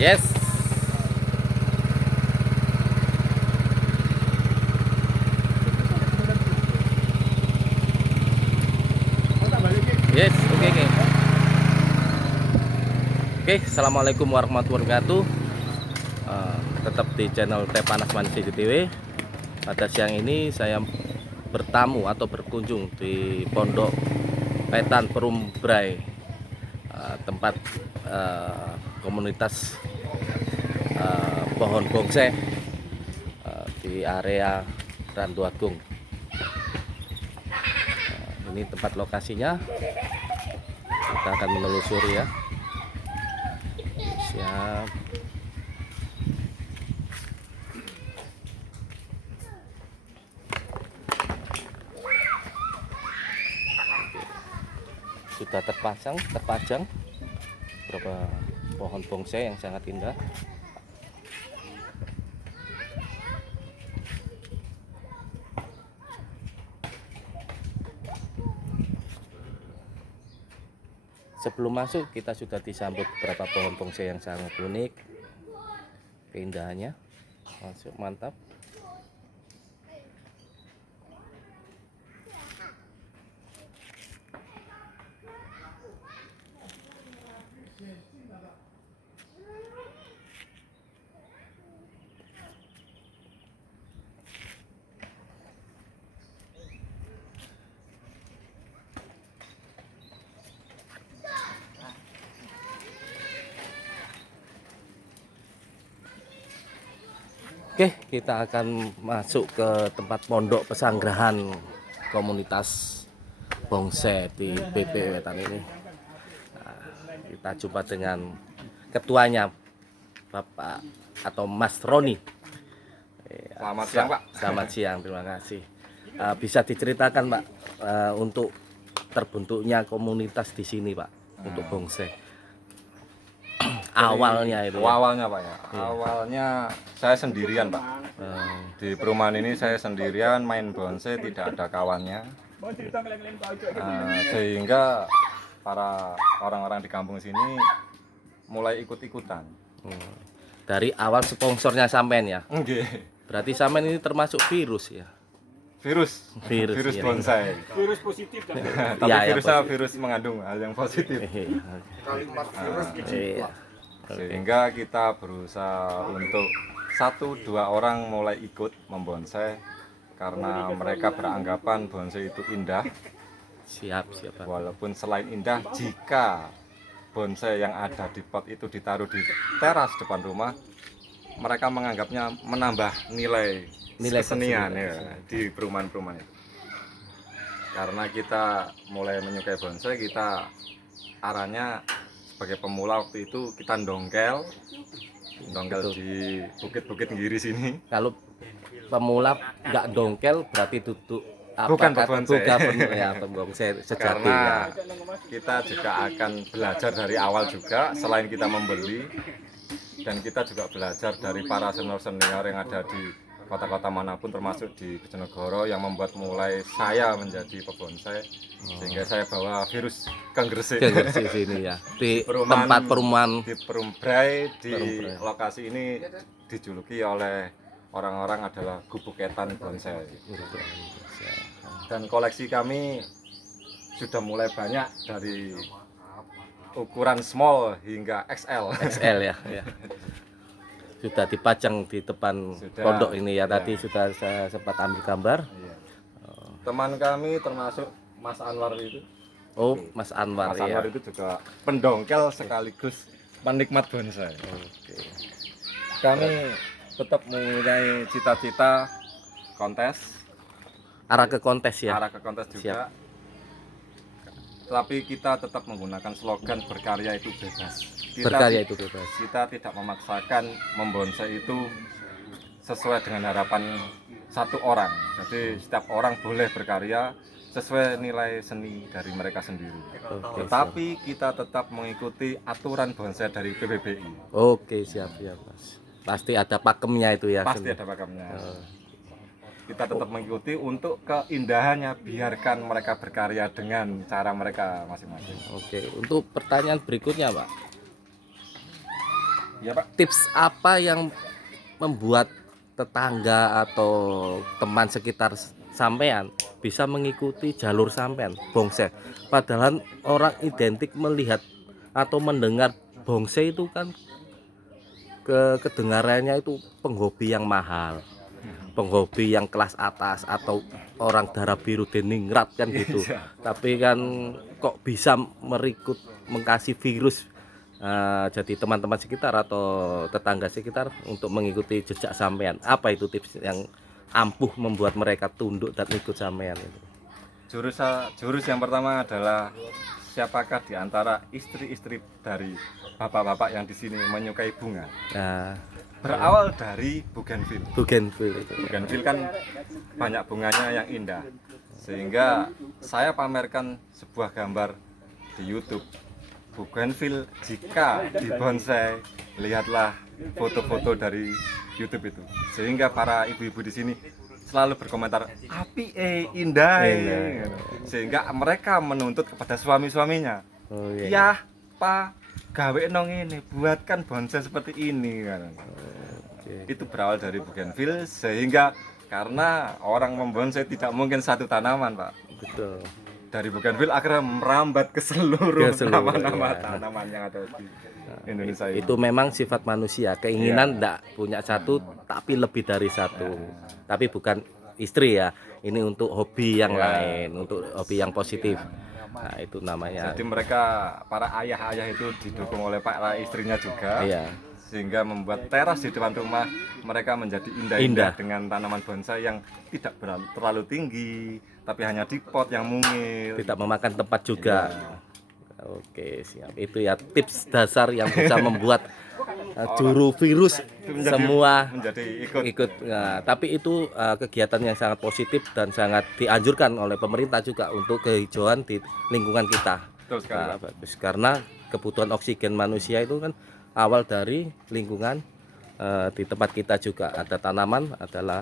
Yes. Yes, oke. Oke, assalamualaikum warahmatullahi wabarakatuh. Tetap di channel Teh Panas Manis TV. Pada siang ini saya bertamu atau berkunjung di Pondok Wetan Perumbrai, tempat komunitas pohon bonsai di area Randu Agung. Ini tempat lokasinya, kita akan menelusuri ya. Siap. Sudah terpajang beberapa pohon bonsai yang sangat indah. Sebelum masuk kita sudah disambut beberapa pohon bonsai yang sangat unik keindahannya. Masuk, mantap. Oke, kita akan masuk ke tempat pondok pesanggrahan komunitas bonsai di BP Wetan ini. Nah, kita jumpa dengan ketuanya, Bapak atau Mas Roni. Selamat siang, Pak. Selamat siang, terima kasih. Bisa diceritakan, Pak, untuk terbentuknya komunitas di sini, Pak, untuk bonsai. Awalnya itu ya? Awalnya, Pak, ya. Awalnya saya sendirian, Pak. Di perumahan ini saya sendirian main bonsai, tidak ada kawannya. Sehingga para orang-orang di kampung sini mulai ikut-ikutan. Dari awal sponsornya sampean ya? Nggih. Berarti sampean ini termasuk virus ya? Virus Iya. bonsai. Virus positif kan? Tapi Ya, virusnya virus mengandung hal yang positif. Kalimat virus Iya. Sehingga kita berusaha untuk 1-2 orang mulai ikut membonsai karena mereka beranggapan bonsai itu indah. Siap, Pak. Walaupun selain indah, jika bonsai yang ada di pot itu ditaruh di teras depan rumah, mereka menganggapnya menambah nilai kesenian ya, di perumahan-perumahan itu. Karena kita mulai menyukai bonsai, kita arahnya sebagai pemula waktu itu kita dongkel di bukit-bukit Giri sini. Kalau pemula nggak dongkel berarti duduk Bukan pebonsai. Pebonsai sejati Karena ya. kita juga akan belajar dari awal juga, selain kita membeli, dan kita juga belajar dari para senior-senior yang ada di kota-kota manapun termasuk di Bojonegoro yang membuat mulai saya menjadi pebonsai, sehingga saya bawa virus ke Gresik. Di sini ya. Di Perumahan- tempat perumahan Di Perumbrai, di Perumbrai. lokasi ini dijuluki oleh orang-orang adalah Gubuk Wetan Bonsai. Dan koleksi kami sudah mulai banyak dari ukuran small hingga XL. XL ya. Sudah dipajang di depan Sudah. pondok ini ya. Ya. Tadi sudah saya sempat ambil gambar. Iya. Teman kami termasuk Mas Anwar itu. Oh, Mas Anwar Mas ya. Anwar itu juga pendongkel sekaligus penikmat bonsai. Oke. Kami tetap mempunyai cita-cita kontes, Arah ke kontes ya. arah ke kontes juga. Tapi kita tetap menggunakan slogan berkarya itu bebas. Berkarya itu bebas. Kita tidak memaksakan membonsai itu sesuai dengan harapan satu orang. Jadi setiap orang boleh berkarya sesuai nilai seni dari mereka sendiri. Oke, Tetapi kita tetap mengikuti aturan bonsai dari PBBI. Oke, siap Mas. Pasti ada pakemnya itu ya. Pasti ada pakemnya. Kita tetap mengikuti untuk keindahannya, biarkan mereka berkarya dengan cara mereka masing-masing. Oke, untuk pertanyaan berikutnya, Pak. Ya Pak. tips apa yang membuat tetangga atau teman sekitar sampean bisa mengikuti jalur sampean bonsai? Padahal orang identik melihat atau mendengar bonsai itu kan kedengarannya itu penghobi yang mahal, penghobi yang kelas atas atau orang darah biru Deningrat kan gitu. Tapi kan kok bisa mengkasih virus jadi teman-teman sekitar atau tetangga sekitar untuk mengikuti jejak sampean. Apa itu tips yang ampuh membuat mereka tunduk dan ikut sampean itu? Jurus yang pertama adalah siapakah di antara istri-istri dari bapak-bapak yang di sini menyukai bunga? Nah, Berawal dari bougainville. bougainville itu. Bougainville kan banyak bunganya yang indah. Sehingga saya pamerkan sebuah gambar di YouTube. Bougainville jika dibonsai, lihatlah foto-foto dari YouTube itu. Sehingga para ibu-ibu di sini selalu berkomentar api indah. Sehingga mereka menuntut kepada suami-suaminya. Oh iya. Ya, Pak, gawe nong ini, buatkan bonsai seperti ini kan. Itu berawal dari bougainville, sehingga karena orang membonsai tidak mungkin satu tanaman, Pak. Betul. Dari bougainville akhirnya merambat ke seluruh Ke seluruh, nama-nama iya. tanaman yang ada di Indonesia ini. Itu memang sifat manusia, keinginan enggak punya satu tapi lebih dari satu. Tapi bukan istri ya, ini untuk hobi yang lain, untuk hobi yang positif. Nah, itu namanya. Jadi mereka para ayah-ayah itu didukung oleh para istrinya juga. Iya. Sehingga membuat teras di depan rumah mereka menjadi Indah. indah-indah dengan tanaman bonsai yang tidak terlalu tinggi, tapi hanya di pot yang mungil. Tidak memakan tempat juga. Oke, siap. Itu ya tips dasar yang bisa membuat juru virus semua menjadi ikut. ikut. Nah, tapi itu kegiatan yang sangat positif dan sangat dianjurkan oleh pemerintah juga untuk kehijauan di lingkungan kita. Betul sekali, Pak. Bagus, karena kebutuhan oksigen manusia itu kan awal dari lingkungan. Di tempat kita juga ada tanaman adalah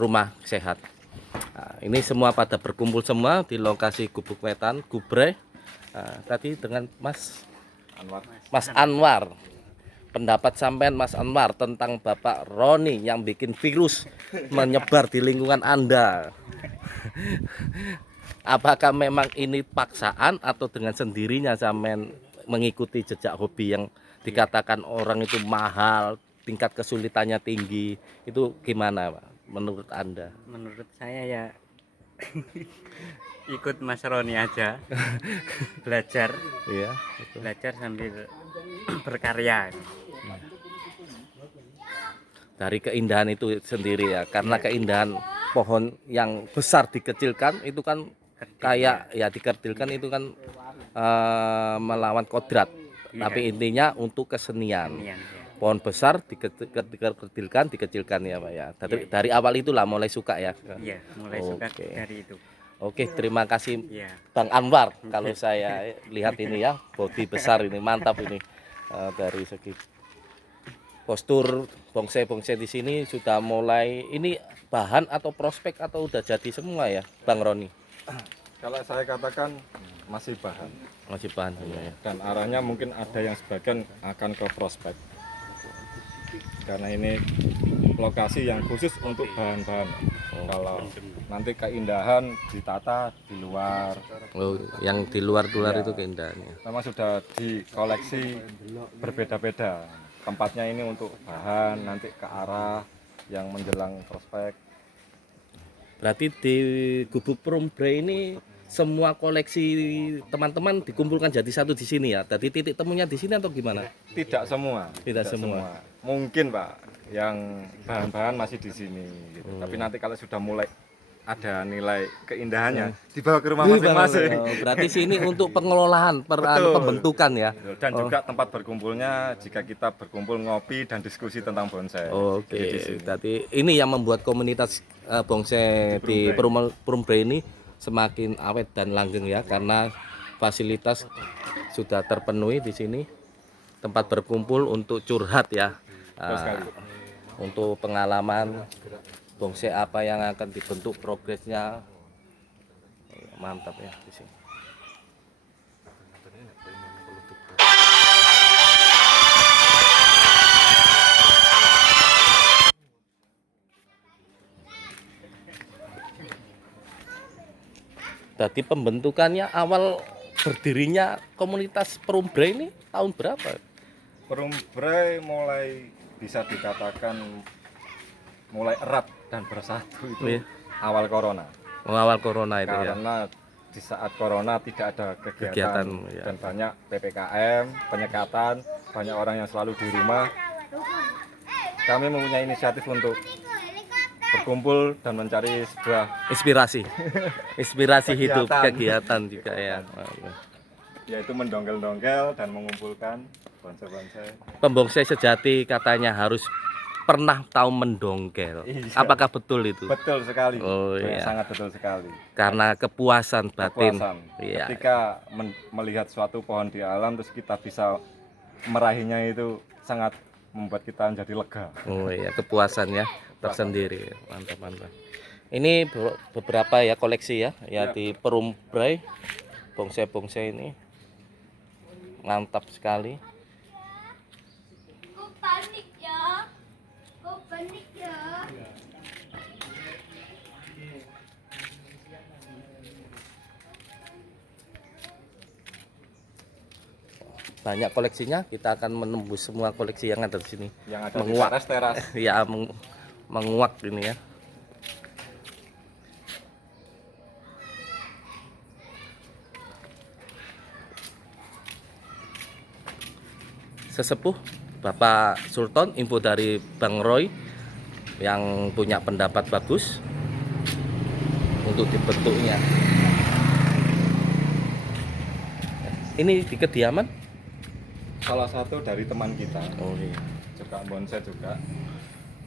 rumah sehat. Nah, ini semua pada berkumpul semua di lokasi Gubuk Wetan, Gubre. Nah, tadi dengan Mas Anwar. Pendapat sampean Mas Anwar tentang Bapak Roni yang bikin virus menyebar di lingkungan Anda. Apakah memang ini paksaan atau dengan sendirinya sampean mengikuti jejak hobi yang dikatakan orang itu mahal, tingkat kesulitannya tinggi, itu gimana Pak menurut Anda? Menurut saya ya ikut Mas Roni aja. belajar Iya, belajar sambil berkarya. dari keindahan itu sendiri ya, karena keindahan pohon yang besar dikecilkan itu kan kayak ya dikerdilkan itu kan melawan kodrat. Tapi intinya untuk kesenian. Iya. Pohon besar dikerdilkan, dikecilkan ya Pak ya. Dari awal itulah mulai suka ya. Iya, mulai suka Oke. dari itu. Oke, terima kasih Iya. Bang Anwar. Kalau saya lihat ini ya, bodi besar ini, mantap ini. Dari segi postur bonsai-bonsai di sini sudah mulai, ini bahan atau prospek atau udah jadi semua ya Bang Roni? Kalau saya katakan masih bahan, Masih bahan semua ya. dan arahnya mungkin ada yang sebagian akan ke prospek, karena ini lokasi yang khusus untuk bahan-bahan. Kalau nanti keindahan ditata di luar, Oh, yang di luar-luar itu keindahannya. memang sudah dikoleksi berbeda-beda. Tempatnya ini untuk bahan, nanti ke arah yang menjelang prospek. Berarti di Gubuk Prumbre ini semua koleksi teman-teman dikumpulkan jadi satu di sini ya. Jadi titik temunya di sini atau gimana? Tidak semua. Tidak semua. Mungkin Pak, yang bahan-bahan masih di sini. Gitu. Tapi nanti kalau sudah mulai ada nilai keindahannya, dibawa ke rumah masing-masing. Oh, berarti sini untuk pengelolaan, pembentukan ya. Dan juga tempat berkumpulnya jika kita berkumpul ngopi dan diskusi tentang bonsai. Oke, Jadi di sini. berarti ini yang membuat komunitas bonsai di Prumbre ini semakin awet dan langgeng ya, karena fasilitas sudah terpenuhi di sini, tempat berkumpul untuk curhat ya, sekali. untuk pengalaman bonsai apa yang akan dibentuk progresnya, mantap ya di sini. Berarti pembentukannya awal berdirinya komunitas Perumbre ini tahun berapa? Perumbre mulai bisa dikatakan mulai erat dan bersatu itu Iya. awal corona. Awal corona itu ya. Karena di saat corona tidak ada kegiatan, Kegiatan, ya. dan banyak PPKM, penyekatan, banyak orang yang selalu di rumah. Kami mempunyai inisiatif untuk berkumpul dan mencari sebuah Inspirasi hidup, Kegiatan. kegiatan juga ya. yaitu mendongkel-dongkel dan mengumpulkan bonsai-bonsai. Pembongsai sejati katanya harus pernah tahu mendongkel. Iya. Apakah betul itu? Betul sekali. Oh, iya. Sangat betul sekali. Karena kepuasan batin. Kepuasan. Iya. Ketika melihat suatu pohon di alam terus kita bisa meraihnya itu sangat membuat kita menjadi lega. Oh iya, kepuasan ya tersendiri. Mantap, mantap. Ini beberapa ya koleksi ya, Ya. di Perumbre. Bonsai-bonsai ini mantap sekali. Kok panik ya? Kok panik ya? Banyak koleksinya, kita akan menembus semua koleksi yang ada di sini. Yang ada Menguak. di teras. Ya, menguak ini ya. Sesepuh Bapak Sultan, info dari Bang Roy yang punya pendapat bagus untuk dibentuknya. Ini di kediaman? Salah satu dari teman kita, Oh iya, juga bonsai juga.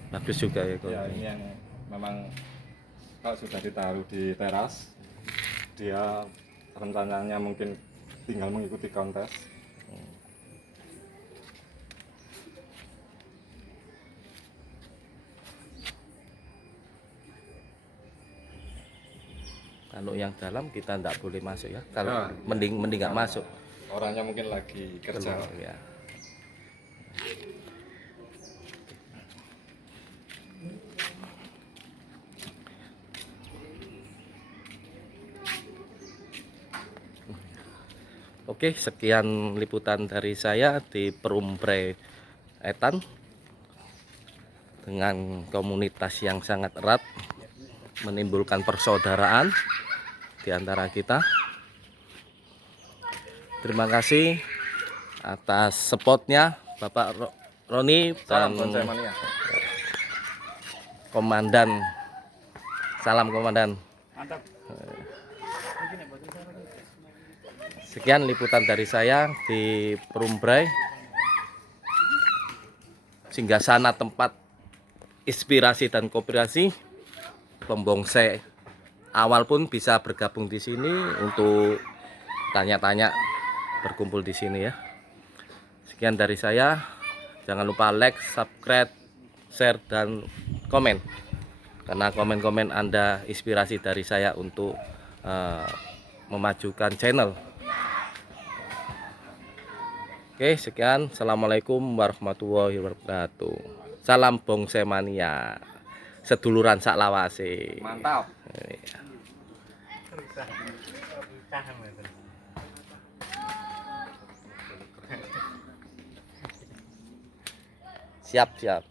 bagus juga ya. Ya, ini yang memang kalau sudah ditaruh di teras, dia rencananya mungkin tinggal mengikuti kontes. Kalau yang dalam kita tidak boleh masuk ya. Kalau Ya. mending nggak masuk. Orangnya mungkin lagi kerja. Keluar, ya. Oke, sekian liputan dari saya di Perumbre Etan dengan komunitas yang sangat erat, menimbulkan persaudaraan di antara kita. Terima kasih atas spotnya Bapak Roni dan Salam bonsai mania. Komandan. Salam Komandan. Mantap. Sekian liputan dari saya di Perumbre, singgasana tempat inspirasi dan kooperasi pembongsai. Awal pun bisa bergabung di sini untuk tanya-tanya, berkumpul di sini ya. Sekian dari saya. Jangan lupa like, subscribe, share dan komen. Karena komen-komen Anda inspirasi dari saya untuk memajukan channel. Oke, sekian. Assalamualaikum warahmatullahi wabarakatuh. Salam bonsai mania. Seduluran sak lawase. Mantap. Siap, siap.